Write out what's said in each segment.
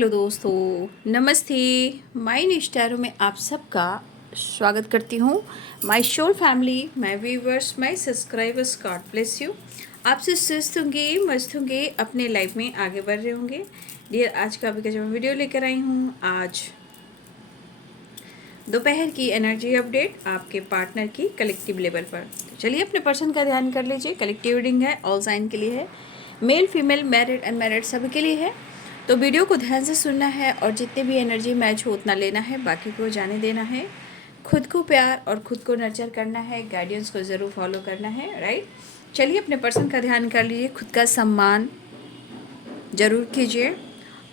Hello दोस्तों, नमस्ते। My निष्ठारों में आप सबका स्वागत करती हूँ। माय शोर family, my viewers, my subscribers, God bless you. आपसे स्वस्थ होंगे, मस्त होंगे, अपने लाइफ में आगे बढ़ रहे होंगे। डियर, आज का अभी का जो मैं वीडियो लेकर आई हूँ, आज दोपहर की एनर्जी अपडेट आपके पार्टनर की कलेक्टिव लेवल पर। तो चलिए अपने पर्सन का ध्यान कर लीजिए। कलेक्टिव रीडिंग है, ऑल साइन के लिए है, मेल फीमेल मैरिड अनमैरिड सभी के लिए है। तो वीडियो को ध्यान से सुनना है और जितने भी एनर्जी मैच हो उतना लेना है, बाकी को जाने देना है। खुद को प्यार और खुद को नर्चर करना है, गाइडेंस को ज़रूर फॉलो करना है, राइट। चलिए अपने पर्सन का ध्यान कर लीजिए, खुद का सम्मान ज़रूर कीजिए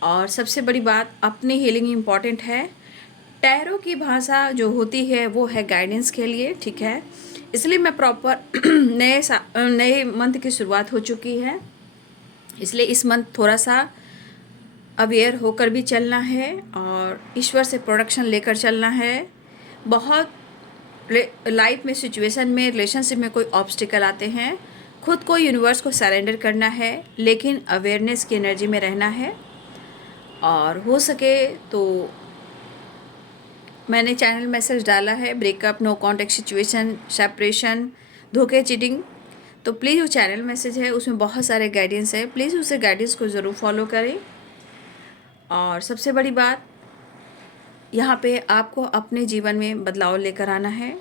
और सबसे बड़ी बात, अपनी हीलिंग इम्पॉर्टेंट है। टैरो की भाषा जो होती है वो है गाइडेंस के लिए, ठीक है। इसलिए मैं प्रॉपर नए मंथ की शुरुआत हो चुकी है, इसलिए इस मंथ थोड़ा सा अवेयर होकर भी चलना है और ईश्वर से प्रोडक्शन लेकर चलना है। बहुत लाइफ में, सिचुएशन में, रिलेशनशिप में कोई ऑब्स्टिकल आते हैं, खुद को यूनिवर्स को सरेंडर करना है, लेकिन अवेयरनेस की एनर्जी में रहना है। और हो सके तो मैंने चैनल मैसेज डाला है, breakup, no contact situation, separation, धोखे, चीटिंग। तो प्लीज़ वो चैनल मैसेज है, उसमें बहुत सारे गाइडेंस है, प्लीज़ उसे गाइडेंस को ज़रूर फॉलो करें। और सबसे बड़ी बात, यहाँ पे आपको अपने जीवन में बदलाव लेकर आना है।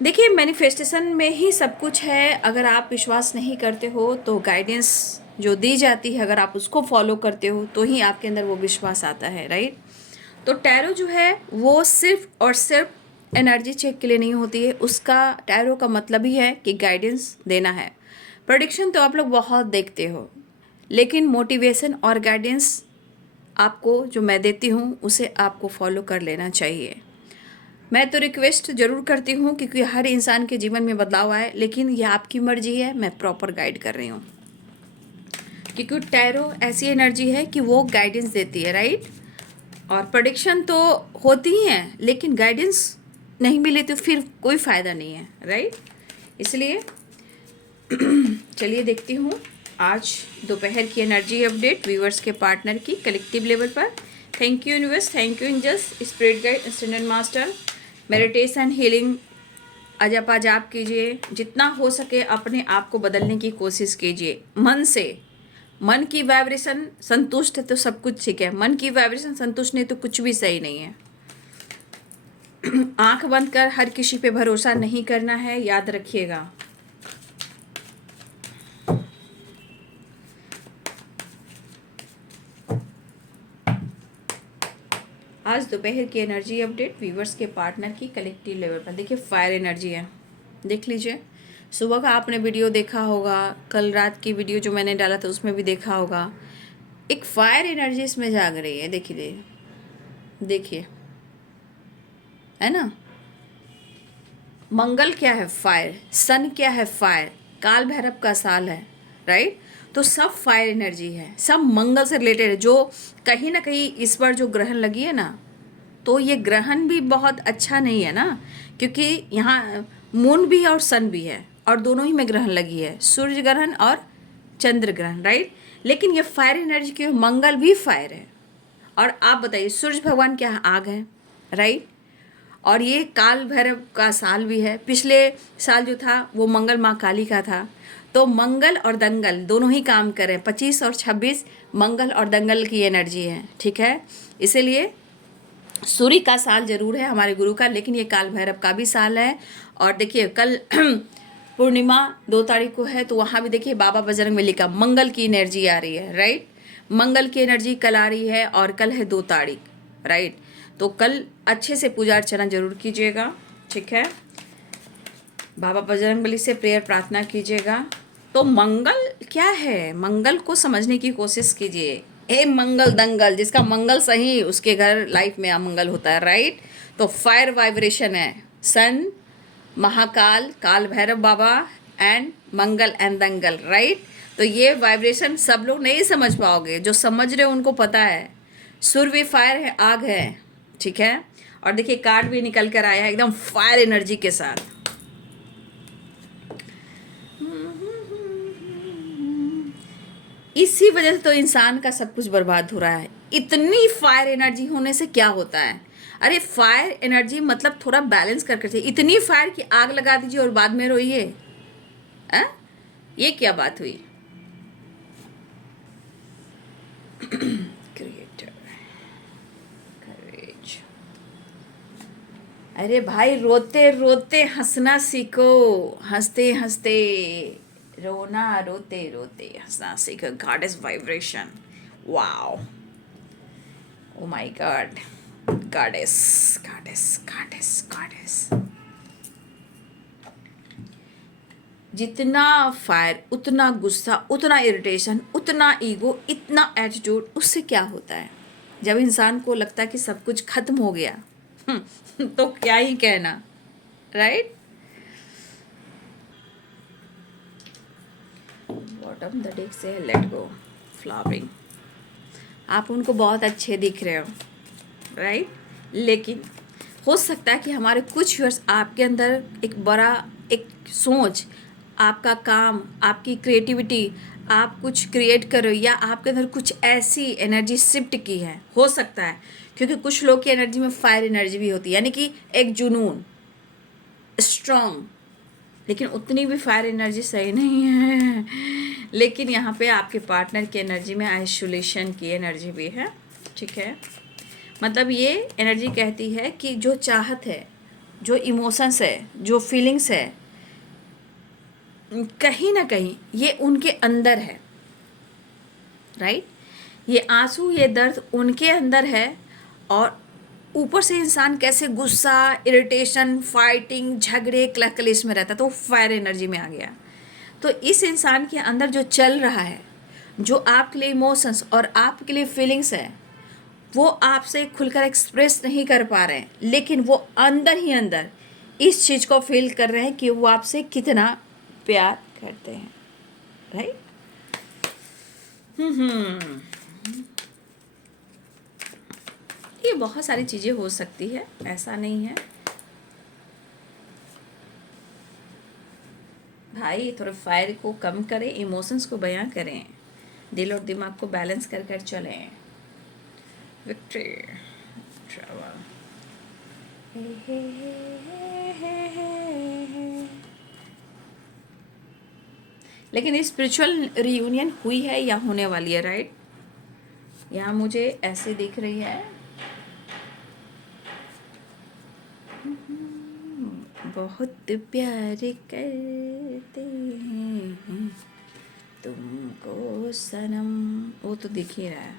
देखिए, मैनिफेस्टेशन में ही सब कुछ है। अगर आप विश्वास नहीं करते हो तो गाइडेंस जो दी जाती है, अगर आप उसको फॉलो करते हो तो ही आपके अंदर वो विश्वास आता है, राइट। तो टैरो जो है वो सिर्फ और सिर्फ एनर्जी चेक के लिए नहीं होती है। उसका, टैरो का मतलब ही है कि गाइडेंस देना है। प्रेडिक्शन तो आप लोग बहुत देखते हो, लेकिन मोटिवेशन और गाइडेंस आपको जो मैं देती हूँ उसे आपको फॉलो कर लेना चाहिए। मैं तो रिक्वेस्ट ज़रूर करती हूँ क्योंकि हर इंसान के जीवन में बदलाव आए, लेकिन यह आपकी मर्जी है, मैं प्रॉपर गाइड कर रही हूँ। क्योंकि टैरो ऐसी एनर्जी है कि वो गाइडेंस देती है, राइट। और प्रेडिक्शन तो होती ही हैं, लेकिन गाइडेंस नहीं मिले तो फिर कोई फ़ायदा नहीं है, राइट। इसलिए चलिए देखती हूँ आज दोपहर की एनर्जी अपडेट व्यूअर्स के पार्टनर की कलेक्टिव लेवल पर। Thank you universe, thank you angels, spirit guide, standard master. Meditation, healing, अजप जाप कीजिए, जितना हो सके अपने आप को बदलने की कोशिश कीजिए मन से। मन की वाइब्रेशन संतुष्ट है तो सब कुछ ठीक है, मन की वाइब्रेशन संतुष्ट नहीं तो कुछ भी सही नहीं है। आंख बंद कर हर किसी पे भरोसा नहीं करना है, याद रखिएगा। आज दोपहर की एनर्जी अपडेट व्यूवर्स के पार्टनर की कलेक्टिव लेवल पर। देखिए, फायर एनर्जी है, देख लीजिए। सुबह का आपने वीडियो देखा होगा, कल रात की वीडियो जो मैंने डाला था उसमें भी देखा होगा। एक फायर एनर्जी इसमें जाग रही है, देखिए देखिए, है ना। मंगल क्या है? फायर। सन क्या है? फायर। काल भैरव का साल है, राइट। तो सब फायर एनर्जी है, सब मंगल से रिलेटेड है। जो कहीं ना कहीं इस बार जो ग्रहण लगी है ना, तो ये ग्रहण भी बहुत अच्छा नहीं है ना, क्योंकि यहाँ मून भी है और सन भी है, और दोनों ही में ग्रहण लगी है, सूर्य ग्रहण और चंद्र ग्रहण, राइट। लेकिन ये फायर एनर्जी की, मंगल भी फायर है। और आप बताइए, सूर्य भगवान क्या है? आग है, राइट। और ये काल भैरव का साल भी है। पिछले साल जो था वो मंगल माँ काली का था। तो मंगल और दंगल दोनों ही काम करें। 25 और 26 मंगल और दंगल की एनर्जी है, ठीक है। इसीलिए सूर्य का साल जरूर है हमारे गुरु का, लेकिन ये काल भैरव का भी साल है। और देखिए, कल पूर्णिमा 2 तारीख को है, तो वहाँ भी देखिए बाबा बजरंगबली का मंगल की एनर्जी आ रही है, राइट। मंगल की एनर्जी कल आ रही है और कल है 2 तारीख, राइट। तो कल अच्छे से पूजा अर्चना जरूर कीजिएगा, ठीक है। बाबा बजरंगबली से प्रेयर प्रार्थना कीजिएगा। तो मंगल क्या है, मंगल को समझने की कोशिश कीजिए। हे मंगल दंगल, जिसका मंगल सही उसके घर लाइफ में अमंगल होता है, राइट। तो फायर वाइब्रेशन है, सन, महाकाल, काल भैरव बाबा एंड मंगल एंड दंगल, राइट। तो ये वाइब्रेशन सब लोग नहीं समझ पाओगे, जो समझ रहे हो उनको पता है। सूर्य भी फायर है, आग है, ठीक है। और देखिए, कार्ड भी निकल कर आया है एकदम फायर एनर्जी के साथ। इसी वजह से तो इंसान का सब कुछ बर्बाद हो रहा है। इतनी फायर एनर्जी होने से क्या होता है? अरे फायर एनर्जी मतलब थोड़ा बैलेंस करके चाहिए। इतनी फायर की आग लगा दीजिए और बाद में रोइए, हैं? ये क्या बात हुई? क्रिएटर करेज। अरे भाई रोते रोते हंसना सीखो, हंसते हंसते रोना, रोते रोते हंसना सीखो। Goddess vibration, wow, oh my God, goddess goddess goddess goddess. जितना फायर उतना गुस्सा, उतना इरिटेशन, उतना ईगो, इतना एटीट्यूड, उससे क्या होता है? जब इंसान को लगता है कि सब कुछ खत्म हो गया तो क्या ही कहना, राइट? बॉटम द डेक से लेट गो, फ्लावरिंग। आप उनको बहुत अच्छे दिख रहे हो, राइट? लेकिन हो सकता है कि हमारे कुछ व्यूअर्स आपके अंदर एक बड़ा एक सोच, आपका काम, आपकी क्रिएटिविटी, आप कुछ क्रिएट कर रहे हो या आपके अंदर कुछ ऐसी एनर्जी शिफ्ट की है, हो सकता है। क्योंकि कुछ लोग की एनर्जी में फायर एनर्जी भी होती है, यानी कि एक जुनून, स्ट्रॉन्ग, लेकिन उतनी भी फायर एनर्जी सही नहीं है। लेकिन यहाँ पे आपके पार्टनर की एनर्जी में आइसोलेशन की एनर्जी भी है, ठीक है? मतलब ये एनर्जी कहती है कि जो चाहत है, जो इमोशंस है, जो फीलिंग्स है, कहीं ना कहीं ये उनके अंदर है, राइट? ये आंसू, ये दर्द उनके अंदर है। और ऊपर से इंसान कैसे गुस्सा, इरिटेशन, फाइटिंग, झगड़े, कलेश में रहता है, तो फायर एनर्जी में आ गया। तो इस इंसान के अंदर जो चल रहा है, जो आपके लिए इमोशंस और आपके लिए फीलिंग्स है, वो आपसे खुलकर एक्सप्रेस नहीं कर पा रहे हैं, लेकिन वो अंदर ही अंदर इस चीज़ को फील कर रहे हैं कि वो आपसे कितना प्यार करते हैं, राइट? ये बहुत सारी चीज़ें हो सकती है, ऐसा नहीं है भाई। थोड़ा फायर को कम करें, इमोशंस को बयां करें, दिल और दिमाग को बैलेंस कर कर चलें। Victory travel. लेकिन स्पिरिचुअल रियूनियन हुई है या होने वाली है, राइट? यहाँ मुझे ऐसे दिख रही है, बहुत प्यार करते हैं तुमको सनम, वो तो दिख ही रहा है।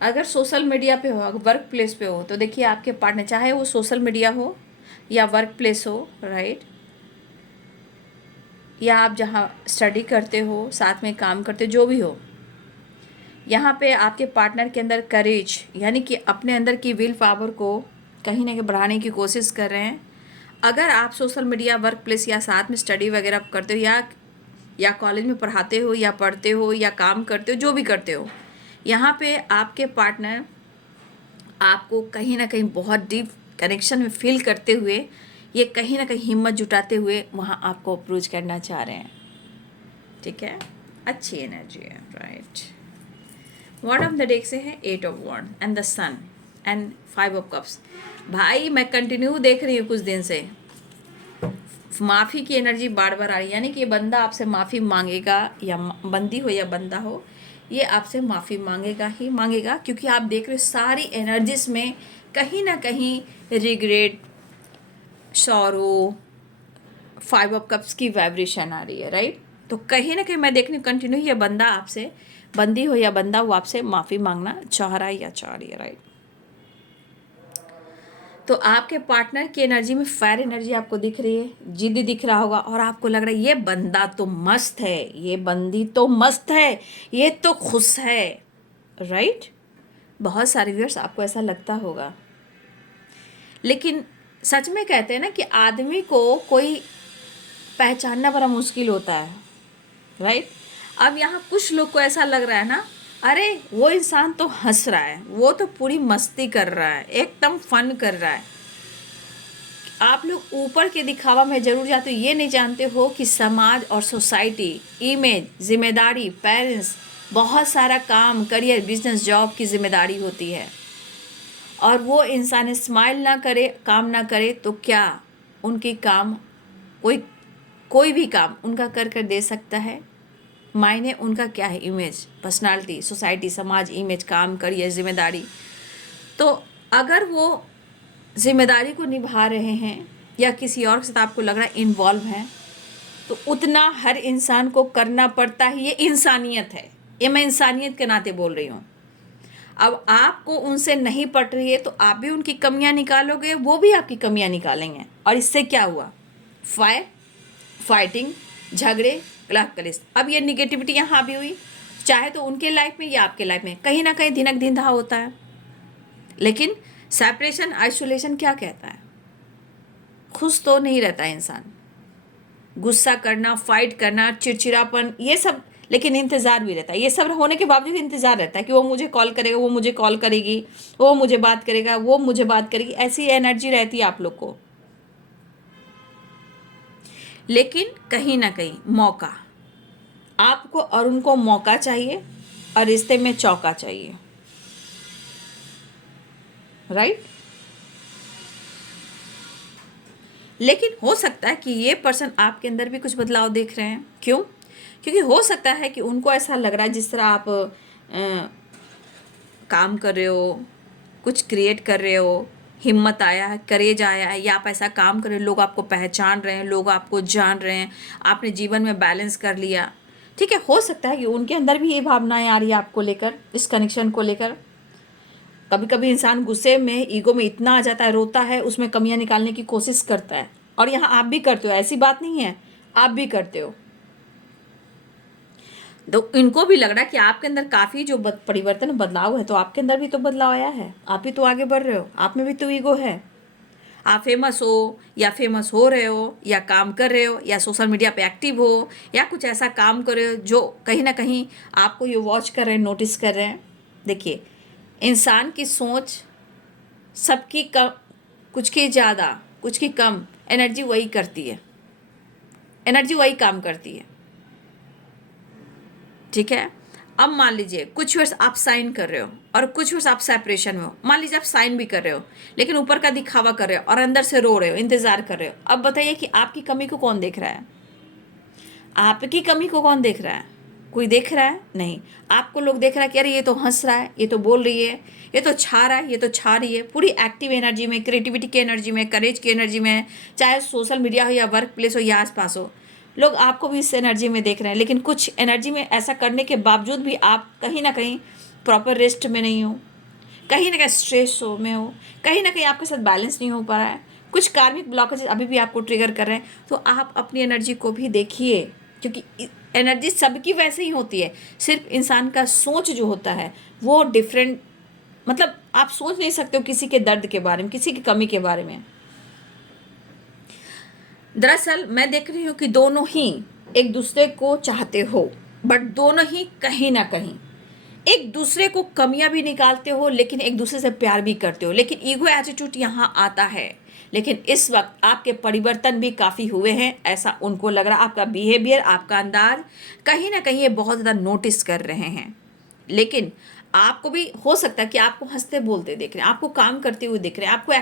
अगर सोशल मीडिया पे हो, अगर वर्क प्लेस पे हो, तो देखिए आपके पार्टनर, चाहे वो सोशल मीडिया हो या वर्क प्लेस हो, राइट, या आप जहाँ स्टडी करते हो, साथ में काम करते हो, जो भी हो, यहाँ पे आपके पार्टनर के अंदर करेज, यानी कि अपने अंदर की विल पावर को कहीं ना कहीं बढ़ाने की कोशिश कर रहे हैं। अगर आप सोशल मीडिया, वर्क प्लेस या साथ में स्टडी वगैरह करते हो, या कॉलेज में पढ़ाते हो या पढ़ते हो या काम करते हो, जो भी करते हो, यहाँ पे आपके पार्टनर आपको कहीं ना कहीं बहुत डीप कनेक्शन में फील करते हुए, ये कहीं ना कहीं हिम्मत जुटाते हुए वहाँ आपको अप्रोच करना चाह रहे हैं, ठीक है? अच्छी एनर्जी है, right? Word of the day से है 8 of wands and the sun and 5 of cups. भाई मैं कंटिन्यू देख रही हूँ कुछ दिन से, माफ़ी की एनर्जी बार बार आ रही है, यानी कि ये बंदा आपसे माफ़ी मांगेगा, या बंदी हो या बंदा हो, ये आपसे माफ़ी मांगेगा ही मांगेगा। क्योंकि आप देख रहे हो सारी एनर्जीज में कहीं ना कहीं रिग्रेट, सॉरो, 5 ऑफ कप्स की वाइब्रेशन आ रही है, राइट? तो कहीं ना कहीं मैं देख रही हूँ कंटिन्यू ये बंदा आपसे, बंदी हो या बंदा, वो आपसे माफ़ी मांगना चाह रहा है या चाह रही है, राइट? तो आपके पार्टनर की एनर्जी में फायर एनर्जी आपको दिख रही है, जिद्दी दिख रहा होगा, और आपको लग रहा है ये बंदा तो मस्त है, ये बंदी तो मस्त है, ये तो खुश है, राइट? बहुत सारे व्यूअर्स आपको ऐसा लगता होगा। लेकिन सच में कहते हैं ना कि आदमी को कोई पहचानना बड़ा मुश्किल होता है, राइट? अब यहाँ कुछ लोग को ऐसा लग रहा है ना, अरे वो इंसान तो हंस रहा है, वो तो पूरी मस्ती कर रहा है, एकदम फन कर रहा है, आप लोग ऊपर के दिखावा में जरूर जाते हो, ये नहीं जानते हो कि समाज और सोसाइटी, इमेज, जिम्मेदारी, पेरेंट्स, बहुत सारा काम, करियर, बिजनेस, जॉब की जिम्मेदारी होती है। और वो इंसान स्माइल ना करे, काम ना करे तो क्या उनकी काम, कोई कोई भी काम उनका कर कर दे सकता है? मायने उनका क्या है? इमेज, पर्सनालिटी, सोसाइटी, समाज, इमेज, काम, करियर, जिम्मेदारी। तो अगर वो जिम्मेदारी को निभा रहे हैं या किसी और के साथ आपको लग रहा है इन्वॉल्व हैं, तो उतना हर इंसान को करना पड़ता है। ये इंसानियत है, ये मैं इंसानियत के नाते बोल रही हूँ। अब आपको उनसे नहीं पट रही है तो आप भी उनकी कमियां निकालोगे, वो भी आपकी कमियां निकालेंगे, और इससे क्या हुआ? फाइटिंग, झगड़े, कलह कलेश। अब ये निगेटिविटी यहाँ भी हुई, चाहे तो उनके लाइफ में या आपके लाइफ में, कहीं ना कहीं धिनक धिंधा होता है। लेकिन सेपरेशन, आइसोलेशन क्या कहता है? खुश तो नहीं रहता इंसान, गुस्सा करना, फाइट करना, चिड़चिड़ापन, ये सब, लेकिन इंतज़ार भी रहता है। ये सब होने के बावजूद इंतज़ार रहता है कि वो मुझे कॉल करेगा, वो मुझे कॉल करेगी, वो मुझे बात करेगा, वो मुझे बात करेगी, ऐसी एनर्जी रहती है आप लोग को। लेकिन कहीं ना कहीं मौका, आपको और उनको मौका चाहिए, और रिश्ते में चौका चाहिए, राइट? लेकिन हो सकता है कि ये पर्सन आपके अंदर भी कुछ बदलाव देख रहे हैं। क्यों? क्योंकि हो सकता है कि उनको ऐसा लग रहा है जिस तरह आप काम कर रहे हो, कुछ क्रिएट कर रहे हो, हिम्मत आया है, करेज आया है, या आप ऐसा काम कर रहे हो, लोग आपको पहचान रहे हैं, लोग आपको जान रहे हैं, आपने जीवन में बैलेंस कर लिया। ठीक है, हो सकता है कि उनके अंदर भी ये भावनाएं आ रही है आपको लेकर, इस कनेक्शन को लेकर। कभी कभी इंसान गुस्से में, ईगो में इतना आ जाता है, रोता है, उसमें कमियां निकालने की कोशिश करता है। और यहाँ आप भी करते हो, ऐसी बात नहीं है, आप भी करते हो। तो इनको भी लग रहा है कि आपके अंदर काफ़ी जो परिवर्तन, बदलाव है, तो आपके अंदर भी तो बदलाव आया है, आप भी तो आगे बढ़ रहे हो, आप में भी तो ईगो है। आप फेमस हो या फेमस हो रहे हो, या काम कर रहे हो, या सोशल मीडिया पे एक्टिव हो, या कुछ ऐसा काम कर रहे हो जो कहीं ना कहीं आपको ये वॉच कर रहे हैं, नोटिस कर रहे हैं। देखिए, इंसान की सोच सबकी कम, कुछ की ज़्यादा, कुछ की कम, एनर्जी वही करती है, एनर्जी वही काम करती है। ठीक है, अब मान लीजिए कुछ वर्ष आप साइन कर रहे हो और कुछ वर्ष आप सेपरेशन में हो। मान लीजिए आप साइन भी कर रहे हो लेकिन ऊपर का दिखावा कर रहे हो और अंदर से रो रहे हो, इंतजार कर रहे हो। अब बताइए कि आपकी कमी को कौन देख रहा है? आपकी कमी को कौन देख रहा है? कोई देख रहा है? नहीं। आपको लोग देख रहा है कि अरे ये तो हंस रहा है, ये तो बोल रही है, ये तो छा रहा है, ये तो छा रही है, पूरी एक्टिव एनर्जी में, क्रिएटिविटी की एनर्जी में, करेज की एनर्जी में, चाहे सोशल मीडिया हो या वर्क प्लेस हो या आसपास हो, लोग आपको भी इस एनर्जी में देख रहे हैं। लेकिन कुछ एनर्जी में ऐसा करने के बावजूद भी आप कहीं ना कहीं प्रॉपर रेस्ट में नहीं हो, कहीं ना कहीं स्ट्रेस में हो, कहीं ना कहीं आपके साथ बैलेंस नहीं हो पा रहा है, कुछ कार्मिक ब्लॉकेज अभी भी आपको ट्रिगर कर रहे हैं। तो आप अपनी एनर्जी को भी देखिए, क्योंकि एनर्जी सबकी वैसे ही होती है, सिर्फ इंसान का सोच जो होता है वो डिफरेंट, मतलब आप सोच नहीं सकते हो किसी के दर्द के बारे में, किसी की कमी के बारे में। दरअसल मैं देख रही हूँ कि दोनों ही एक दूसरे को चाहते हो, बट दोनों ही कहीं ना कहीं एक दूसरे को कमियां भी निकालते हो, लेकिन एक दूसरे से प्यार भी करते हो। लेकिन ईगो एटीट्यूड यहाँ आता है। लेकिन इस वक्त आपके परिवर्तन भी काफ़ी हुए हैं, ऐसा उनको लग रहा है। आपका बिहेवियर, आपका अंदाज कहीं ना कहीं ये बहुत ज़्यादा नोटिस कर रहे हैं। लेकिन आपको भी हो सकता है कि आपको हंसते बोलते देख रहे हैं, आपको काम करते हुए देख रहे हैं, आपको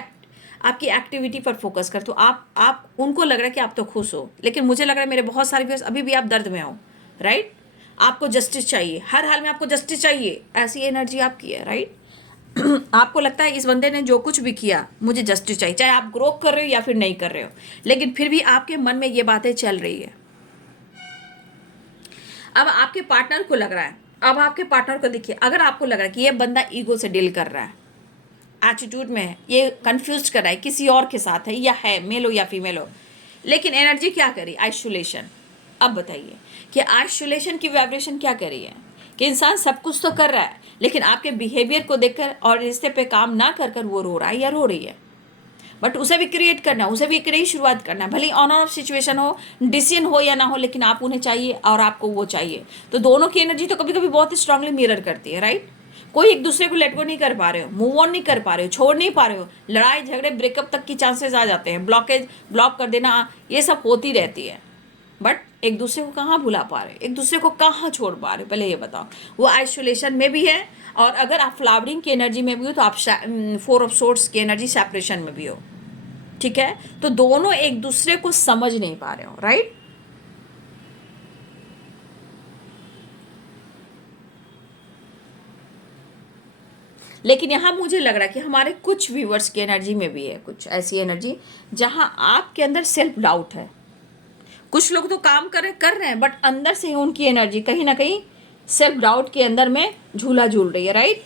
आपकी एक्टिविटी पर फोकस कर, तो आप उनको लग रहा है कि आप तो खुश हो। लेकिन मुझे लग रहा है मेरे बहुत सारे व्यूअर्स अभी भी आप दर्द में हो, राइट? आपको जस्टिस चाहिए, हर हाल में आपको जस्टिस चाहिए, ऐसी एनर्जी आपकी है, राइट? आपको लगता है इस बंदे ने जो कुछ भी किया मुझे जस्टिस चाहिए, चाहे आप ग्रो कर रहे हो या फिर नहीं कर रहे हो, लेकिन फिर भी आपके मन में ये बातें चल रही है। अब आपके पार्टनर को लग रहा है, अब आपके पार्टनर को देखिए, अगर आपको लग रहा है कि ये बंदा ईगो से डील कर रहा है, एटीट्यूड में है, ये कंफ्यूज कर रहा है, किसी और के साथ है, या है मेल हो या फीमेल हो, लेकिन एनर्जी क्या करी? आइसोलेशन। अब बताइए कि आइसोलेशन की वाइब्रेशन क्या करी है कि इंसान सब कुछ तो कर रहा है, लेकिन आपके बिहेवियर को देखकर और रिश्ते पे काम ना कर कर वो रो रहा है या रो रही है। बट उसे भी क्रिएट करना, उसे भी एक नई शुरुआत करना, भले ऑन ऑफ सिचुएशन हो, डिसीजन हो या ना हो, लेकिन आप उन्हें चाहिए और आपको वो चाहिए। तो दोनों की एनर्जी तो कभी कभी बहुत स्ट्रांगली मिरर करती है, राइट? कोई एक दूसरे को लेट गो नहीं कर पा रहे हो, मूव ऑन नहीं कर पा रहे हो, छोड़ नहीं पा रहे हो, लड़ाई झगड़े ब्रेकअप तक की चांसेस आ जाते हैं, ब्लॉकेज ब्लॉक कर देना, ये सब होती रहती है। बट एक दूसरे को कहाँ भुला पा रहे हो, एक दूसरे को कहाँ छोड़ पा रहे हो, पहले ये बताओ। वो आइसोलेशन में भी है, और अगर आप फ्लावरिंग की एनर्जी में भी हो तो आप 4 ऑफ सोर्ड्स की एनर्जी सेपरेशन में भी हो, ठीक है। तो दोनों एक दूसरे को समझ नहीं पा रहे हो, राइट। लेकिन यहाँ मुझे लग रहा है कि हमारे कुछ व्यूवर्स की एनर्जी में भी है कुछ ऐसी एनर्जी जहाँ आपके अंदर सेल्फ डाउट है। कुछ लोग तो काम कर रहे हैं, बट अंदर से ही उनकी एनर्जी कहीं ना कहीं सेल्फ डाउट के अंदर में झूला झूल रही है, राइट।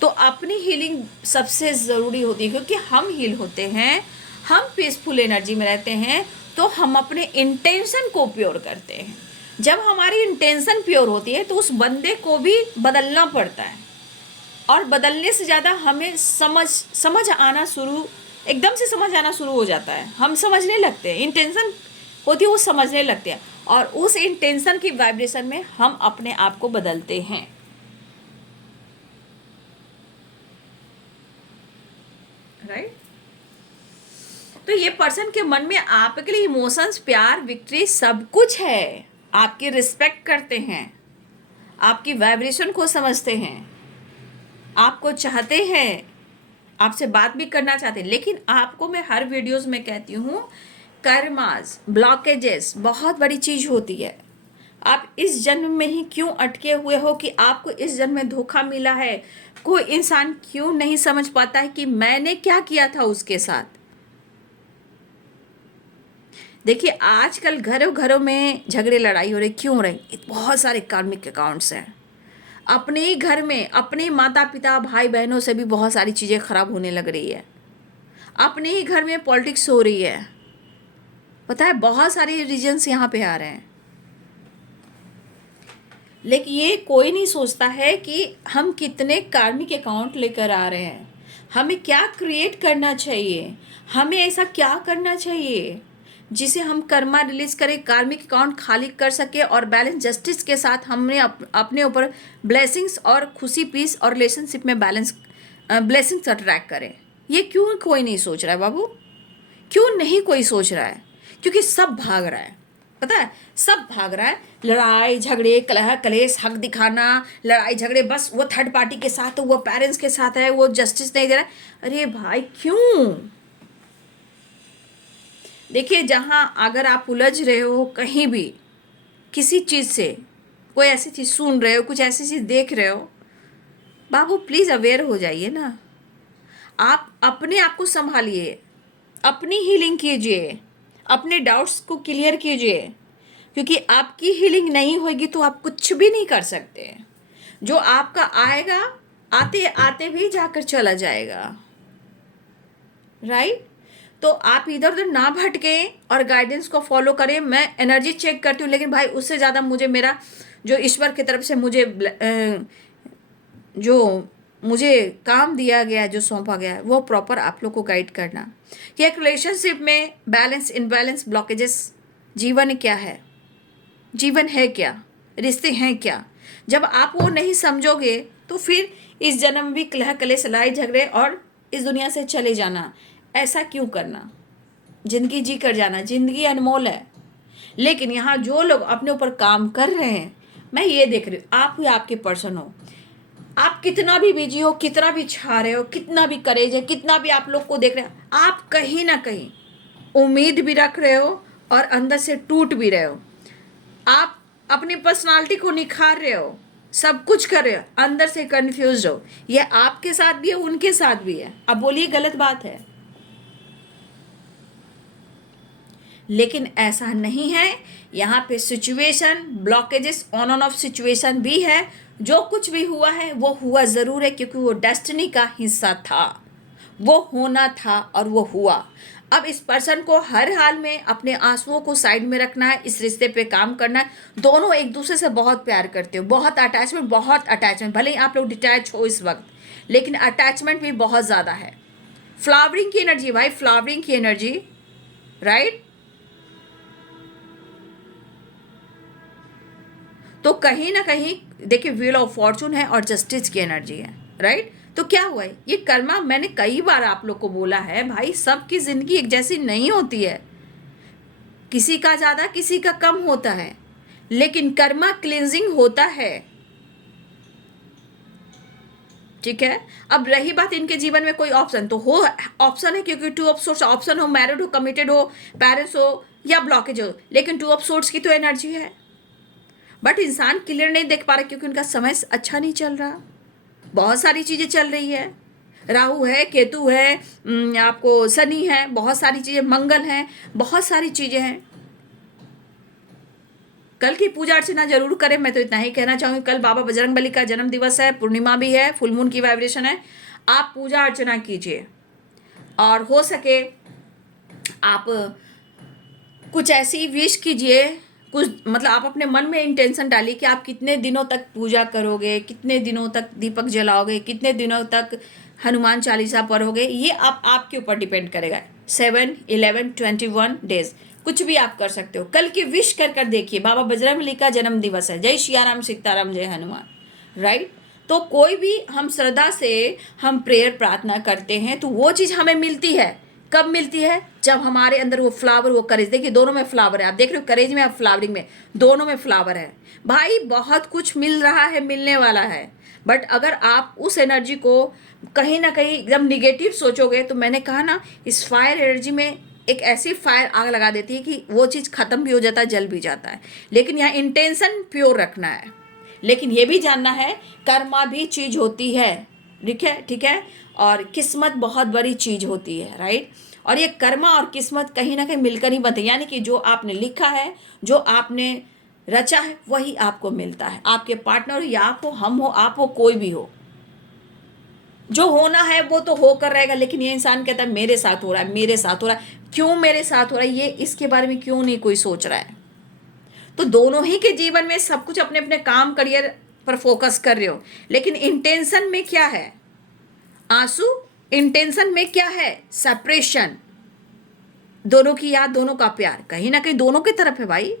तो अपनी हीलिंग सबसे ज़रूरी होती है, क्योंकि हम हील होते हैं, हम पीसफुल एनर्जी में रहते हैं, तो हम अपने इंटेंशन को प्योर करते हैं। जब हमारी इंटेंशन प्योर होती है तो उस बंदे को भी बदलना पड़ता है, और बदलने से ज़्यादा हमें समझ आना शुरू, एकदम से समझ आना शुरू हो जाता है, हम समझने लगते हैं। इंटेंशन होती है वो समझने लगते हैं, और उस इंटेंशन की वाइब्रेशन में हम अपने आप को बदलते हैं, राइट। तो ये पर्सन के मन में आपके लिए इमोशंस, प्यार, विक्ट्री सब कुछ है, आपकी रिस्पेक्ट करते हैं, आपकी वाइब्रेशन को समझते हैं, आपको चाहते हैं, आपसे बात भी करना चाहते हैं। लेकिन आपको मैं हर वीडियोस में कहती हूँ, कर्मास, ब्लॉकेजेस बहुत बड़ी चीज़ होती है। आप इस जन्म में ही क्यों अटके हुए हो कि आपको इस जन्म में धोखा मिला है। कोई इंसान क्यों नहीं समझ पाता है कि मैंने क्या किया था उसके साथ। देखिए आजकल घरों घरों में झगड़े लड़ाई हो रहे, क्यों हो रहे, बहुत सारे कार्मिक अकाउंट्स हैं। अपने ही घर में अपने माता पिता भाई बहनों से भी बहुत सारी चीज़ें खराब होने लग रही है। अपने ही घर में पॉलिटिक्स हो रही है, पता है, बहुत सारे रीजन्स यहाँ पे आ रहे हैं। लेकिन ये कोई नहीं सोचता है कि हम कितने कार्मिक अकाउंट लेकर आ रहे हैं, हमें क्या क्रिएट करना चाहिए, हमें ऐसा क्या करना चाहिए जिसे हम कर्मा रिलीज करें, कार्मिक अकाउंट खाली कर सके, और बैलेंस जस्टिस के साथ हमने अपने ऊपर ब्लेसिंग्स और खुशी, पीस और रिलेशनशिप में ब्लेसिंग्स अट्रैक्ट करें। ये क्यों कोई नहीं सोच रहा है बाबू, क्यों नहीं कोई सोच रहा है? क्योंकि सब भाग रहा है, पता है, सब भाग रहा है। लड़ाई झगड़े, कलह कलेश, हक दिखाना, लड़ाई झगड़े, बस वो थर्ड पार्टी के साथ है, वो पेरेंट्स के साथ है, वो जस्टिस नहीं दे रहा है। अरे भाई क्यों? देखिए जहाँ अगर आप उलझ रहे हो कहीं भी किसी चीज़ से, कोई ऐसी चीज़ सुन रहे हो, कुछ ऐसी चीज़ देख रहे हो, बाबू प्लीज़ अवेयर हो जाइए ना। आप अपने आप को संभालिए, अपनी हीलिंग कीजिए, अपने डाउट्स को क्लियर कीजिए, क्योंकि आपकी हीलिंग नहीं होगी तो आप कुछ भी नहीं कर सकते। जो आपका आएगा आते आते भी जाकर चला जाएगा, राइट। तो आप इधर उधर ना भटकें और गाइडेंस को फॉलो करें। मैं एनर्जी चेक करती हूँ, लेकिन भाई उससे ज़्यादा मुझे मेरा जो ईश्वर की तरफ से जो मुझे काम दिया गया है, जो सौंपा गया है, वो प्रॉपर आप लोग को गाइड करना कि एक रिलेशनशिप में बैलेंस, इनबैलेंस, ब्लॉकेजेस, जीवन क्या है, जीवन है क्या, रिश्ते हैं क्या। जब आप वो नहीं समझोगे तो फिर इस जन्म में भी कलह कलेश, लड़ाई झगड़े और इस दुनिया से चले जाना। ऐसा क्यों करना? जिंदगी जी कर जाना, जिंदगी अनमोल है। लेकिन यहाँ जो लोग अपने ऊपर काम कर रहे हैं, मैं ये देख रही हूँ, आप ही आपके पर्सन हो, आप कितना भी बिजी हो, कितना भी छा रहे हो, कितना भी करेज है, कितना भी आप लोग को देख रहे हो, आप कहीं ना कहीं उम्मीद भी रख रहे हो और अंदर से टूट भी रहे हो। आप अपनी पर्सनालिटी को निखार रहे हो, सब कुछ कर रहे हो, अंदर से कंफ्यूज हो। ये आपके साथ भी है, उनके साथ भी है। अब बोलिए गलत बात है? लेकिन ऐसा नहीं है। यहाँ पे situation, blockages, on off situation भी है। जो कुछ भी हुआ है वो हुआ ज़रूर है, क्योंकि वो डेस्टिनी का हिस्सा था, वो होना था और वो हुआ। अब इस पर्सन को हर हाल में अपने आंसुओं को साइड में रखना है, इस रिश्ते पे काम करना है। दोनों एक दूसरे से बहुत प्यार करते हो, बहुत अटैचमेंट, भले ही आप लोग डिटैच हो इस वक्त, लेकिन अटैचमेंट भी बहुत ज़्यादा है। फ्लावरिंग की एनर्जी भाई, फ्लावरिंग की एनर्जी, राइट। तो कहीं ना कहीं देखिए व्हील ऑफ फॉर्चून है और जस्टिस की एनर्जी है, राइट। तो क्या हुआ है ये कर्मा, मैंने कई बार आप लोग को बोला है भाई, सबकी जिंदगी एक जैसी नहीं होती है, किसी का ज़्यादा किसी का कम होता है, लेकिन कर्मा क्लिनजिंग होता है, ठीक है। अब रही बात इनके जीवन में कोई ऑप्शन, तो हो ऑप्शन है, क्योंकि टू ऑफ सोर्स ऑप्शन हो, मैरिड हो, कमिटेड हो, पेरेंट्स हो या ब्लॉकेज हो, लेकिन टू ऑफ सोर्स की तो एनर्जी है। बट इंसान क्लियर नहीं देख पा रहा क्योंकि उनका समय अच्छा नहीं चल रहा, बहुत सारी चीज़ें चल रही है, राहु है, केतु है, आपको शनि है, बहुत सारी चीज़ें, मंगल है, बहुत सारी चीज़ें हैं। कल की पूजा अर्चना जरूर करें, मैं तो इतना ही कहना चाहूँगी। कल बाबा बजरंगबली का जन्म दिवस है, पूर्णिमा भी है, फुल मून की वाइब्रेशन है, आप पूजा अर्चना कीजिए। और हो सके आप कुछ ऐसी विश कीजिए, कुछ मतलब आप अपने मन में इंटेंशन डालिए कि आप कितने दिनों तक पूजा करोगे, कितने दिनों तक दीपक जलाओगे, कितने दिनों तक हनुमान चालीसा पढ़ोगे, ये आप आपके ऊपर डिपेंड करेगा। 7, 11, 21 डेज कुछ भी आप कर सकते हो। कल की विश कर देखिए, बाबा बजरंगबली का जन्म दिवस है, जय सियाराम सीताराम जय हनुमान, राइट। तो कोई भी हम श्रद्धा से हम प्रेयर प्रार्थना करते हैं तो वो चीज़ हमें मिलती है। कब मिलती है? जब हमारे अंदर वो फ्लावर, वो करेज, देखिए दोनों में फ्लावर है, आप देख रहे हो करेज में और फ्लावरिंग में, दोनों में फ्लावर है भाई। बहुत कुछ मिल रहा है, मिलने वाला है। बट अगर आप उस एनर्जी को कहीं ना कहीं एकदम निगेटिव सोचोगे, तो मैंने कहा ना, इस फायर एनर्जी में एक ऐसी फायर आग लगा देती है कि वो चीज़ ख़त्म भी हो जाता है, जल भी जाता है। लेकिन यहाँ इंटेंशन प्योर रखना है, लेकिन ये भी जानना है कर्मा भी चीज़ होती है, ठीक है, ठीक है। और किस्मत बहुत बड़ी चीज़ होती है, राइट। और ये कर्मा और किस्मत कहीं ना कहीं मिलकर ही बनते हैं, यानी कि जो आपने लिखा है, जो आपने रचा है, वही आपको मिलता है। आपके पार्टनर हो या आप हो, हम हो, आप हो, कोई भी हो, जो होना है वो तो होकर रहेगा। लेकिन ये इंसान कहता है मेरे साथ हो रहा है, मेरे साथ हो रहा है, क्यों मेरे साथ हो रहा है, ये इसके बारे में क्यों नहीं कोई सोच रहा है। तो दोनों ही के जीवन में सब कुछ अपने अपने काम, करियर पर फोकस कर रहे हो, लेकिन इंटेंशन में क्या है? आंसू। इंटेंशन में क्या है? सेपरेशन। दोनों की याद, दोनों का प्यार, कहीं ना कहीं दोनों की तरफ है भाई।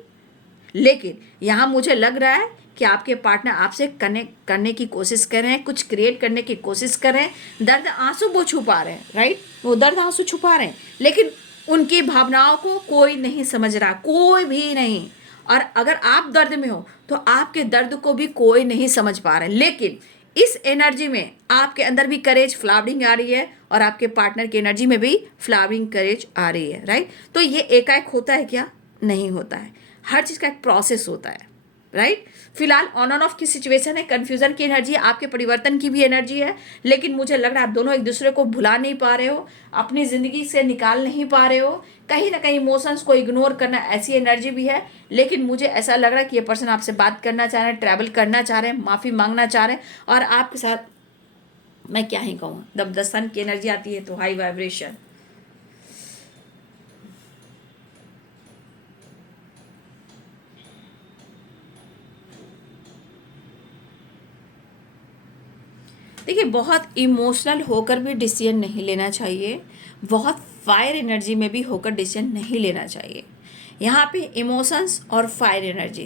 लेकिन यहाँ मुझे लग रहा है कि आपके पार्टनर आपसे कनेक्ट करने की कोशिश कर रहे हैं, कुछ क्रिएट करने की कोशिश कर रहे हैं। दर्द आंसू वो छुपा रहे हैं, राइट, वो दर्द आंसू छुपा रहे हैं, लेकिन उनकी भावनाओं को कोई नहीं समझ रहा, कोई भी नहीं। और अगर आप दर्द में हो तो आपके दर्द को भी कोई नहीं समझ पा रहे। लेकिन इस एनर्जी में आपके अंदर भी करेज, फ्लावरिंग आ रही है, और आपके पार्टनर की एनर्जी में भी फ्लावरिंग, करेज आ रही है, राइट। तो ये एकाएक होता है क्या? नहीं होता है, हर चीज़ का एक प्रोसेस होता है, राइट। फिलहाल ऑन एंड ऑफ की सिचुएशन है, कन्फ्यूजन की एनर्जी है, आपके परिवर्तन की भी एनर्जी है। लेकिन मुझे लग रहा है आप दोनों एक दूसरे को भुला नहीं पा रहे हो, अपनी ज़िंदगी से निकाल नहीं पा रहे हो, कहीं ना कहीं इमोशंस को इग्नोर करना, ऐसी एनर्जी भी है। लेकिन मुझे ऐसा लग रहा है कि ये पर्सन आपसे बात करना चाह रहे हैं, ट्रैवल करना चाह रहे हैं, माफ़ी मांगना चाह रहे हैं, और आपके साथ मैं क्या ही कहूँ, जब द सन की एनर्जी आती है तो हाई वाइब्रेशन। देखिए बहुत इमोशनल होकर भी डिसीजन नहीं लेना चाहिए, बहुत फायर एनर्जी में भी होकर डिसीजन नहीं लेना चाहिए। यहाँ पे इमोशंस और फायर एनर्जी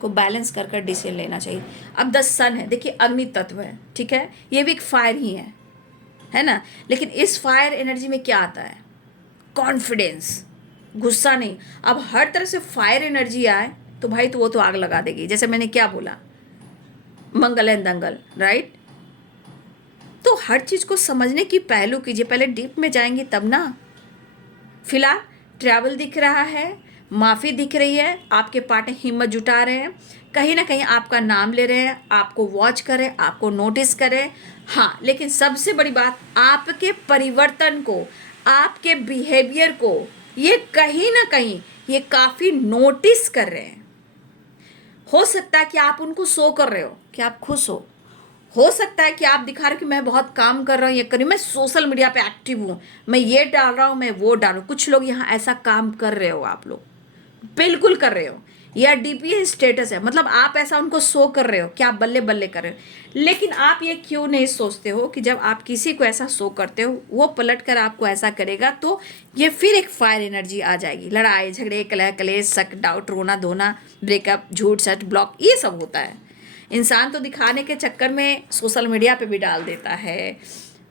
को बैलेंस कर कर डिसीजन लेना चाहिए। अब द सन है, देखिए अग्नि तत्व है, ठीक है, ये भी एक फायर ही है ना। लेकिन इस फायर एनर्जी में क्या आता है? कॉन्फिडेंस, गुस्सा नहीं। अब हर तरह से फायर एनर्जी आए तो भाई तो वो तो आग लगा देगी, जैसे मैंने क्या बोला, मंगल एंड दंगल, राइट। तो हर चीज़ को समझने की पहलू कीजिए, पहले डीप में जाएंगे तब ना। फिलहाल ट्रैवल दिख रहा है, माफ़ी दिख रही है, आपके पार्टनर हिम्मत जुटा रहे हैं, कहीं ना कहीं आपका नाम ले रहे हैं, आपको वॉच करें, आपको नोटिस करें। हाँ, लेकिन सबसे बड़ी बात, आपके परिवर्तन को, आपके बिहेवियर को ये कहीं ना कहीं ये काफ़ी नोटिस कर रहे हैं। हो सकता है कि आप उनको शो कर रहे हो कि आप खुश हो सकता है कि आप दिखा रहे हो कि मैं बहुत काम कर रहा हूँ, ये कर रही हूँ, मैं सोशल मीडिया पे एक्टिव हूँ, मैं ये डाल रहा हूँ, मैं वो डाल रहा हूँ। कुछ लोग यहाँ ऐसा काम कर रहे हो, आप लोग बिल्कुल कर रहे हो, या डीपी स्टेटस है, मतलब आप ऐसा उनको शो कर रहे हो कि आप बल्ले बल्ले कर रहे हो। लेकिन आप ये क्यों नहीं सोचते हो कि जब आप किसी को ऐसा शो करते हो, वो पलट कर आपको ऐसा करेगा, तो ये फिर एक फायर एनर्जी आ जाएगी। लड़ाई झगड़े, कलह कलेश, शक डाउट, रोना धोना, ब्रेकअप, झूठ सच, ब्लॉक, ये सब होता है। इंसान तो दिखाने के चक्कर में सोशल मीडिया पे भी डाल देता है,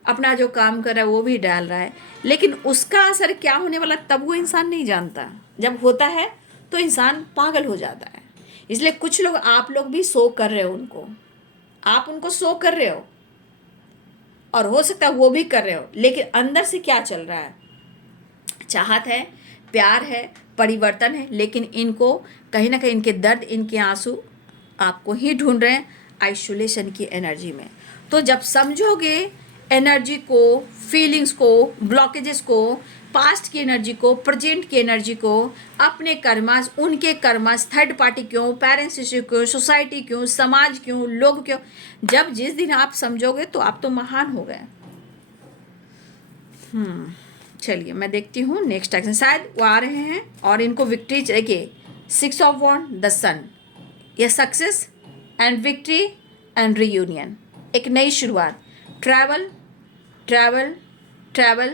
अपना जो काम कर रहा है वो भी डाल रहा है, लेकिन उसका असर क्या होने वाला तब वो इंसान नहीं जानता। जब होता है तो इंसान पागल हो जाता है। इसलिए कुछ लोग, आप लोग भी शो कर रहे हो उनको, आप उनको शो कर रहे हो, और हो सकता है वो भी कर रहे हो, लेकिन अंदर से क्या चल रहा है? चाहत है, प्यार है, परिवर्तन है, लेकिन इनको कहीं ना कहीं इनके दर्द, इनके आंसू आपको ही ढूंढ रहे हैं आइसोलेशन की एनर्जी में। तो जब समझोगे एनर्जी को, फीलिंग्स को, ब्लॉकेजेस को, पास्ट की एनर्जी को, प्रेजेंट की एनर्जी को, अपने कर्मास, उनके कर्मास, थर्ड पार्टी क्यों, पेरेंट्स इश्यू क्यों, सोसाइटी क्यों, समाज क्यों, लोग क्यों, जब जिस दिन आप समझोगे तो आप तो महान हो गए। चलिए मैं देखती हूँ नेक्स्ट एक्शन, शायद वो आ रहे हैं और इनको विक्ट्री। देखिए 6 ऑफ वॉन्ड, द सन, ये success and victory and reunion, एक नई शुरुआत, travel travel travel,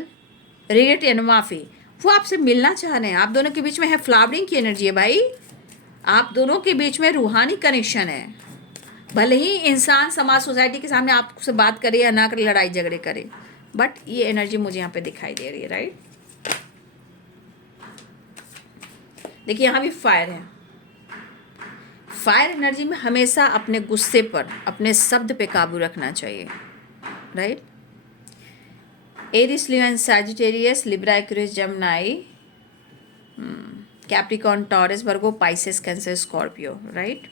regret and माफ़ी। वो आपसे मिलना चाह रहे हैं, आप दोनों के बीच में है फ्लावरिंग की एनर्जी है भाई, आप दोनों के बीच में रूहानी कनेक्शन है। भले ही इंसान समाज सोसाइटी के सामने आपसे बात करे या ना करे, लड़ाई झगड़े करे, बट ये एनर्जी मुझे यहाँ पे दिखाई दे रही है, राइट। देखिए यहाँ भी फायर है। फायर एनर्जी में हमेशा अपने गुस्से पर, अपने शब्द पे काबू रखना चाहिए, right. Aries, Leo and Sagittarius, Libra, Aquarius, Gemini, Capricorn, Taurus, Virgo, Pisces, Cancer, Scorpio, right.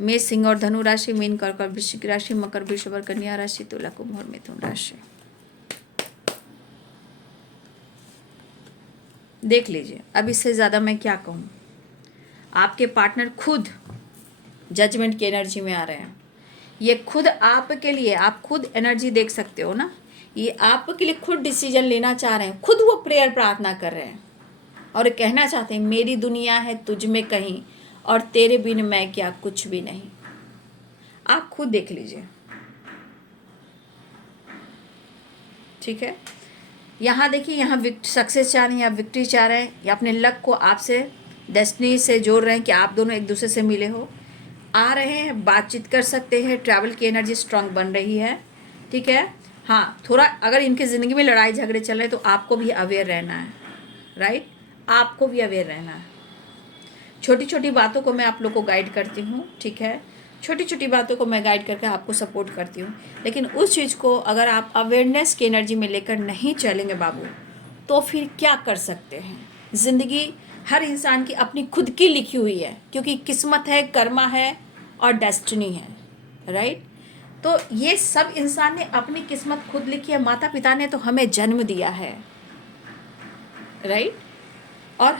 मेष, सिंह और धनु राशि, मीन, कर्क, वृश्चिक राशि, मकर, वृषभ, कन्या राशि, तुला, कुंभ और मिथुन राशि। देख लीजिए, अब इससे ज़्यादा मैं क्या कहूँ। आपके पार्टनर खुद जजमेंट की एनर्जी में आ रहे हैं। ये खुद आपके लिए, आप खुद एनर्जी देख सकते हो ना, ये आपके लिए खुद डिसीजन लेना चाह रहे हैं, खुद वो प्रेयर प्रार्थना कर रहे हैं और कहना चाहते हैं मेरी दुनिया है तुझ में कहीं, और तेरे बिन मैं क्या कुछ भी नहीं। आप खुद देख लीजिए, ठीक है। यहाँ देखिए, यहाँ सक्सेस चाह रहे हैं या विक्ट्री चाह रहे हैं, या अपने लक को आपसे, डेस्टिनी से जोड़ रहे हैं कि आप दोनों एक दूसरे से मिले हो, आ रहे हैं, बातचीत कर सकते हैं, ट्रैवल की एनर्जी स्ट्रांग बन रही है, ठीक है। हाँ, थोड़ा अगर इनकी ज़िंदगी में लड़ाई झगड़े चल रहे हैं तो आपको भी अवेयर रहना है, राइट, आपको भी अवेयर रहना है। छोटी छोटी बातों को मैं आप लोग को गाइड करती हूँ, ठीक है, छोटी छोटी बातों को मैं गाइड करके आपको सपोर्ट करती हूँ, लेकिन उस चीज़ को अगर आप अवेयरनेस की एनर्जी में लेकर नहीं चलेंगे बाबू, तो फिर क्या कर सकते हैं। ज़िंदगी हर इंसान की अपनी खुद की लिखी हुई है, क्योंकि किस्मत है, कर्मा है और डेस्टिनी है, राइट। तो ये सब इंसान ने अपनी किस्मत खुद लिखी है, माता पिता ने तो हमें जन्म दिया है, राइट। और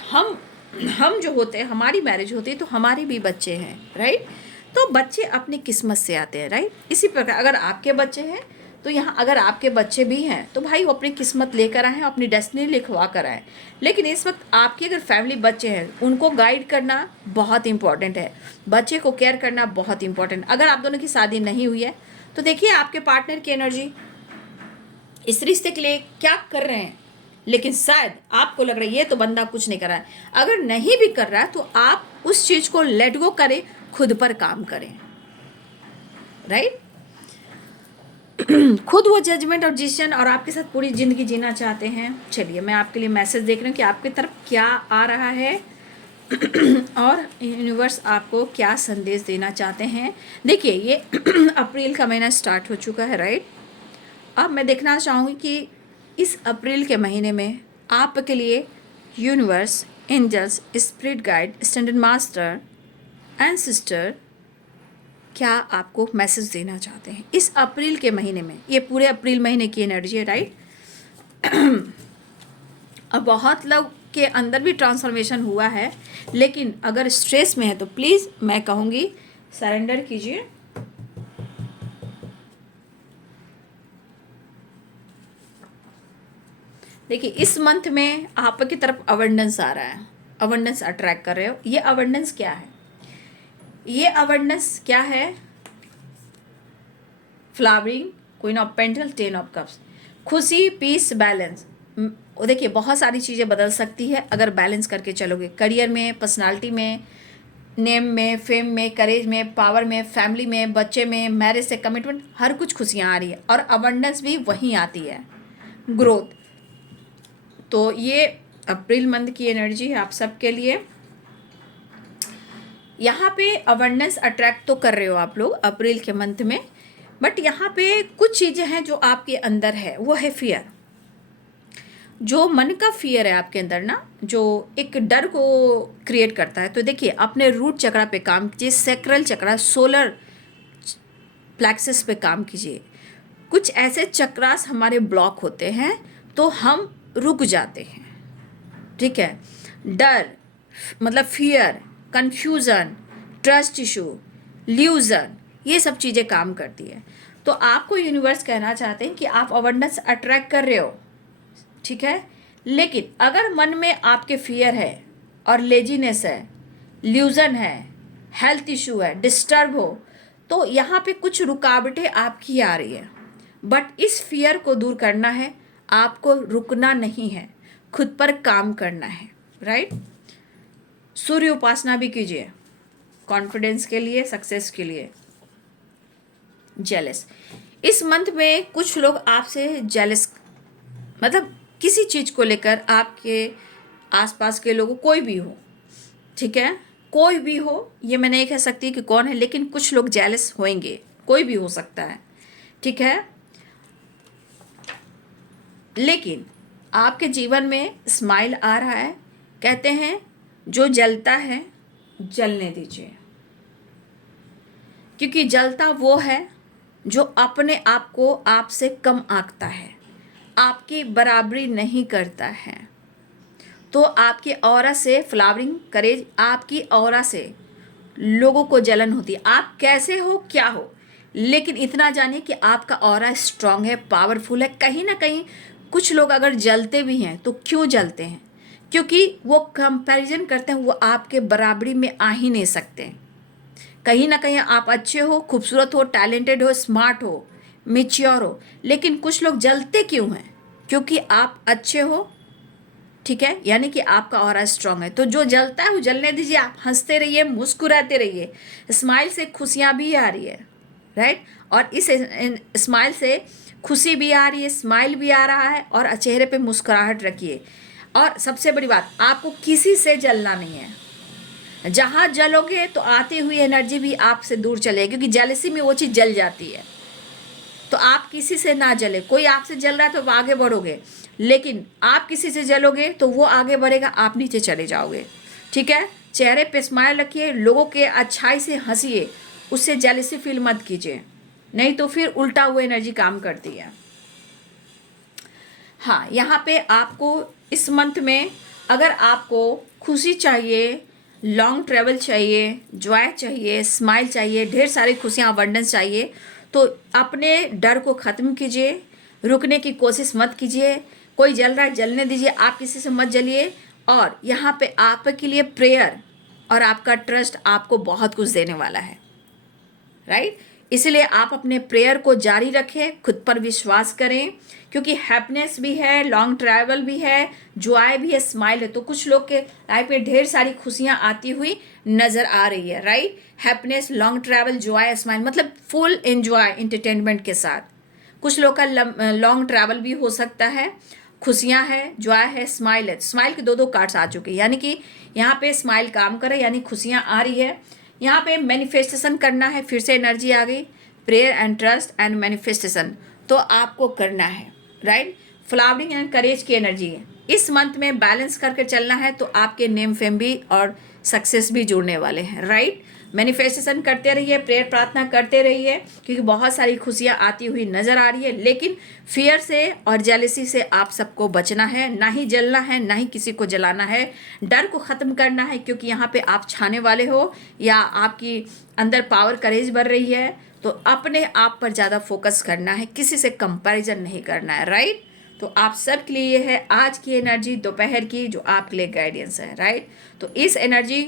हम जो होते हैं, हमारी मैरिज होती है तो हमारे भी बच्चे हैं, राइट। तो बच्चे अपनी किस्मत से आते हैं, राइट। इसी प्रकार अगर आपके बच्चे हैं तो यहाँ अगर आपके बच्चे भी हैं तो भाई वो अपनी किस्मत लेकर आए, अपनी डेस्टिनी लिखवा कर आए। लेकिन इस वक्त आपकी अगर फैमिली बच्चे हैं, उनको गाइड करना बहुत इंपॉर्टेंट है, बच्चे को केयर करना बहुत इंपॉर्टेंट। अगर आप दोनों की शादी नहीं हुई है तो देखिए आपके पार्टनर की एनर्जी इस रिश्ते के लिए क्या कर रहे हैं, लेकिन शायद आपको लग रहा है ये तो बंदा कुछ नहीं कर रहा है। अगर नहीं भी कर रहा है तो आप उस चीज़ को लेट गो करें, खुद पर काम करें, राइट। खुद वो जजमेंट और डिसीजन और आपके साथ पूरी ज़िंदगी जीना चाहते हैं। चलिए मैं आपके लिए मैसेज देख रही हूँ कि आपकी तरफ क्या आ रहा है और यूनिवर्स आपको क्या संदेश देना चाहते हैं। देखिए ये अप्रैल का महीना स्टार्ट हो चुका है, राइट। अब मैं देखना चाहूँगी कि इस अप्रैल के महीने में आपके लिए universe, angels, spirit guide, standard master and sister क्या आपको मैसेज देना चाहते हैं इस अप्रैल के महीने में। ये पूरे अप्रैल महीने की एनर्जी है, राइट। अब बहुत लोग के अंदर भी ट्रांसफॉर्मेशन हुआ है, लेकिन अगर स्ट्रेस में है तो प्लीज़ मैं कहूँगी सरेंडर कीजिए। देखिए इस मंथ में आपकी तरफ अवेंडेंस आ रहा है, अबंडेंस अट्रैक्ट कर रहे हो। ये अबंडेंस क्या है? ये अबंडेंस क्या है? Flowering, queen of pentacles, ten of cups, खुशी, पीस, बैलेंस। देखिए बहुत सारी चीज़ें बदल सकती है अगर बैलेंस करके चलोगे, करियर में, पर्सनालिटी में, नेम में, फेम में, करेज में, पावर में, फैमिली में, बच्चे में, मैरिज से, कमिटमेंट, हर कुछ खुशियाँ आ रही है और अबंडेंस भी वहीं आती है, ग्रोथ। तो ये अप्रैल मंथ की एनर्जी है आप सबके लिए। यहाँ पे अबंडेंस अट्रैक्ट तो कर रहे हो आप लोग अप्रैल के मंथ में, बट यहाँ पे कुछ चीज़ें हैं जो आपके अंदर है, वो है फियर। जो मन का फियर है आपके अंदर ना, जो एक डर को क्रिएट करता है। तो देखिए अपने रूट चक्रा पे काम कीजिए, सैक्रल चक्रा, सोलर प्लेक्सस पे काम कीजिए। कुछ ऐसे चक्रास हमारे ब्लॉक होते हैं तो हम रुक जाते हैं, ठीक है। डर मतलब फियर, कंफ्यूजन, ट्रस्ट इशू, ल्यूजन, ये सब चीज़ें काम करती है। तो आपको यूनिवर्स कहना चाहते हैं कि आप अबंडेंस अट्रैक्ट कर रहे हो, ठीक है। लेकिन अगर मन में आपके फियर है और लेजीनेस है, ल्यूजन है, हेल्थ इशू है, डिस्टर्ब हो, तो यहाँ पे कुछ रुकावटें आपकी आ रही है। बट इस फियर को दूर करना है, आपको रुकना नहीं है, खुद पर काम करना है, राइट। सूर्य उपासना भी कीजिए कॉन्फिडेंस के लिए, सक्सेस के लिए। जेलस, इस मंथ में कुछ लोग आपसे जेलस, मतलब किसी चीज़ को लेकर, आपके आसपास के लोगों, कोई भी हो, ठीक है, कोई भी हो, ये मैं नहीं कह सकती कि कौन है, लेकिन कुछ लोग जेलस होंगे, कोई भी हो सकता है, ठीक है। लेकिन आपके जीवन में स्माइल आ रहा है। कहते हैं जो जलता है जलने दीजिए, क्योंकि जलता वो है जो अपने आप को आपसे कम आंकता है, आपकी बराबरी नहीं करता है। तो आपकी ऑरा से फ्लावरिंग करेज, आपकी ऑरा से लोगों को जलन होती है। आप कैसे हो, क्या हो, लेकिन इतना जानिए कि आपका ऑरा स्ट्रांग है, पावरफुल है। कहीं ना कहीं कुछ लोग अगर जलते भी हैं तो क्यों जलते हैं? क्योंकि वो कंपैरिजन करते हैं, वो आपके बराबरी में आ ही नहीं सकते। कहीं ना कहीं आप अच्छे हो, खूबसूरत हो, टैलेंटेड हो, स्मार्ट हो, मेच्योर हो, लेकिन कुछ लोग जलते क्यों हैं? क्योंकि आप अच्छे हो, ठीक है, यानी कि आपका ऑरा स्ट्रांग है। तो जो जलता है वो जलने दीजिए, आप हंसते रहिए, मुस्कुराते रहिए। स्माइल से खुशियाँ भी आ रही है, राइट। और इस स्माइल से खुशी भी आ रही है, स्माइल भी आ रहा है, और चेहरे पे मुस्कुराहट रखिए। और सबसे बड़ी बात, आपको किसी से जलना नहीं है। जहाँ जलोगे तो आती हुई एनर्जी भी आपसे दूर चलेगी, क्योंकि जेलसी में वो चीज़ जल जाती है। तो आप किसी से ना जले। कोई आपसे जल रहा है तो आप आगे बढ़ोगे, लेकिन आप किसी से जलोगे तो वो आगे बढ़ेगा, आप नीचे चले जाओगे, ठीक है। चेहरे पे स्माइल रखिए, लोगों के अच्छाई से हंसिए, उससे जेलसी फील मत कीजिए, नहीं तो फिर उल्टा हुआ एनर्जी काम करती है। हाँ, यहाँ पे आपको इस मंथ में अगर आपको खुशी चाहिए, लॉन्ग ट्रैवल चाहिए, जॉय चाहिए, स्माइल चाहिए, ढेर सारी खुशियाँ, अबंडेंस चाहिए, तो अपने डर को ख़त्म कीजिए, रुकने की कोशिश मत कीजिए। कोई जल रहा है जलने दीजिए, आप किसी से मत जलिए। और यहाँ पे आपके लिए प्रेयर और आपका ट्रस्ट आपको बहुत कुछ देने वाला है, राइट। इसलिए आप अपने प्रेयर को जारी रखें, खुद पर विश्वास करें, क्योंकि हैप्पीनेस भी है, लॉन्ग ट्रैवल भी है, जॉय भी है, स्माइल है। तो कुछ लोग के लाइफ में ढेर सारी खुशियाँ आती हुई नज़र आ रही है, right. Happiness, long travel, Joy, smile, मतलब फुल एंजॉय एंटरटेनमेंट के साथ। कुछ लोग का लॉन्ग ट्रैवल भी हो सकता है, खुशियाँ है, जॉय है, स्माइल है। स्माइल के दो कार्ड्स आ चुके हैं, यानी कि यहाँ पे स्माइल काम करे, यानी खुशियाँ आ रही है। यहाँ पे मैनिफेस्टेशन करना है, फिर से एनर्जी आ गई, prayer and trust and manifestation तो आपको करना है, राइट। फ्लावरिंग एंड करेज की एनर्जी है। इस मंथ में बैलेंस करके चलना है, तो आपके नेम फेम भी और सक्सेस भी जुड़ने वाले हैं, राइट। मैनिफेस्टेशन करते रहिए, प्रेयर प्रार्थना करते रहिए, क्योंकि बहुत सारी खुशियाँ आती हुई नज़र आ रही है। लेकिन फियर से और जेलसी से आप सबको बचना है, ना ही जलना है, ना ही किसी को जलाना है। डर को ख़त्म करना है, क्योंकि यहाँ पे आप छाने वाले हो, या आपकी अंदर पावर, करेज बढ़ रही है। तो अपने आप पर ज़्यादा फोकस करना है, किसी से कंपैरिजन नहीं करना है, राइट। तो आप सब के लिए ये है आज की एनर्जी दोपहर की, जो आपके लिए गाइडेंस है, राइट। तो इस एनर्जी,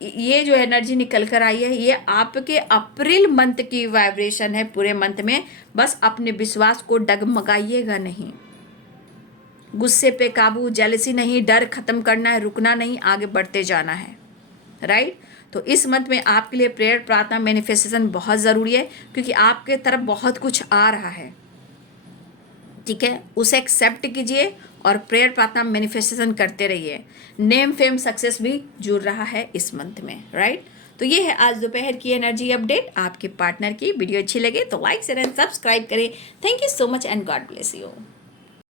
ये जो एनर्जी निकल कर आई है, ये आपके अप्रैल मंथ की वाइब्रेशन है पूरे मंथ में। बस अपने विश्वास को डगमगाइएगा नहीं, गुस्से पे काबू, जेलसी नहीं, डर खत्म करना है, रुकना नहीं, आगे बढ़ते जाना है, राइट। तो इस मंथ में आपके लिए प्रेयर, प्रार्थना, मैनिफेस्टेशन बहुत ज़रूरी है, क्योंकि आपके तरफ बहुत कुछ आ रहा है, ठीक है। उसे एक्सेप्ट कीजिए और प्रेयर, प्रार्थना, मैनिफेस्टेशन करते रहिए। नेम, फेम, सक्सेस भी जुड़ रहा है इस मंथ में, राइट। तो ये है आज दोपहर की एनर्जी अपडेट आपके पार्टनर की। वीडियो अच्छी लगे तो लाइक शेयर एंड सब्सक्राइब करें। Thank you so much and God bless you.